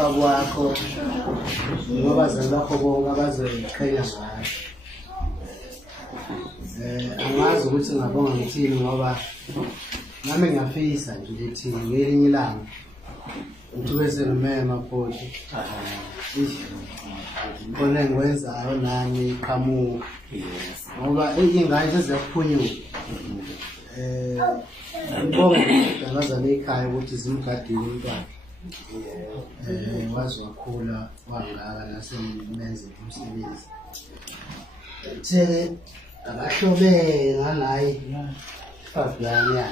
ubaba wakho nabazali bakho bonke abazoyiqhenya ngayo. Angazi ukuthi ngabonga ngithini ngoba nami ngiyafisa nje ukuthi ngelinye ilanga uthi bese ngimema photi khona ngikwenzayo nami iqhamuka ngoba ingane seziyaphunyuka. Ngibonga ngazana ekhaya ukuthi zimgadile umntwana wazi wakhula wangaka nasemenze umsebenzi the akahlobeke ngalayi faflanya